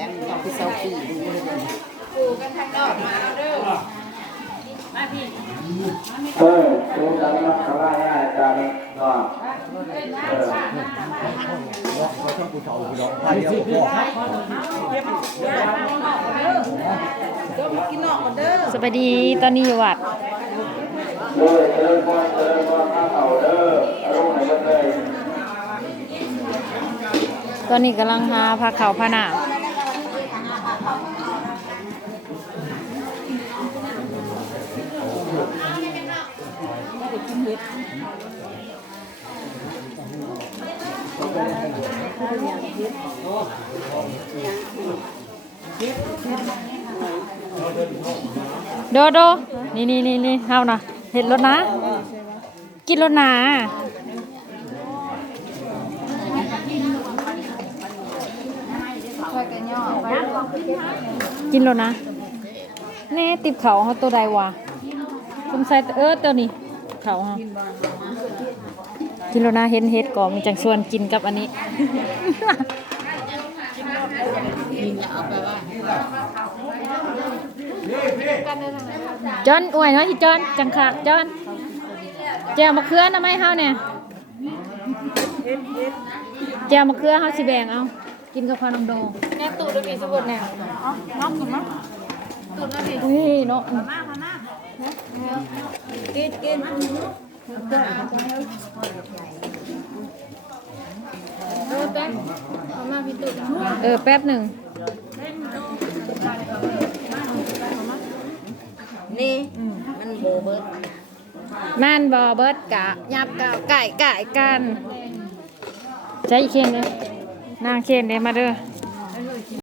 แล้วต้องไปเซาขี้ดูเลยปูกันทางนอกมาเด้อมาพี่เออดูกันนักขลาง่ายกันเนาะเออสวัสดีตอนนี้อยู่วัดด้วยเจริญพรเจริญพรข้าเขาเด้ออารมณ์ไหนก็เลยตอนนี้กำลังหาพาขาพาหนา โดโดนี่นี่นี่นี่เอานะเห็ดรถนะ กินรถนะ กินแล้วนะแน่ติบเขาเขาตัวใดวะสงสัยเออตัวนี้เขาเฮะกินแล้วนะเห็นเห็ดก่อนมีจังส่วนกินกับอันนี้จอนอวยเนาะที่จอนจังขากจอนแจวมะเขือนะไหมเฮาเนี่ยแจวมะเขือเฮาสิแบ่งเอา กินกับพาน้องโดแน่ตูดมีสมุดแน่น้ำกินมั้ยตูดนะพี่นี่เนาะกินกินเออแป๊บมาพี่ตูดเออแป๊บหนึ่งนี่มันโบเบิร์ดมันบอเบิดกะยับกะไก่ไก่กันใจเคนเลย นางเคนเลยมาเด้อ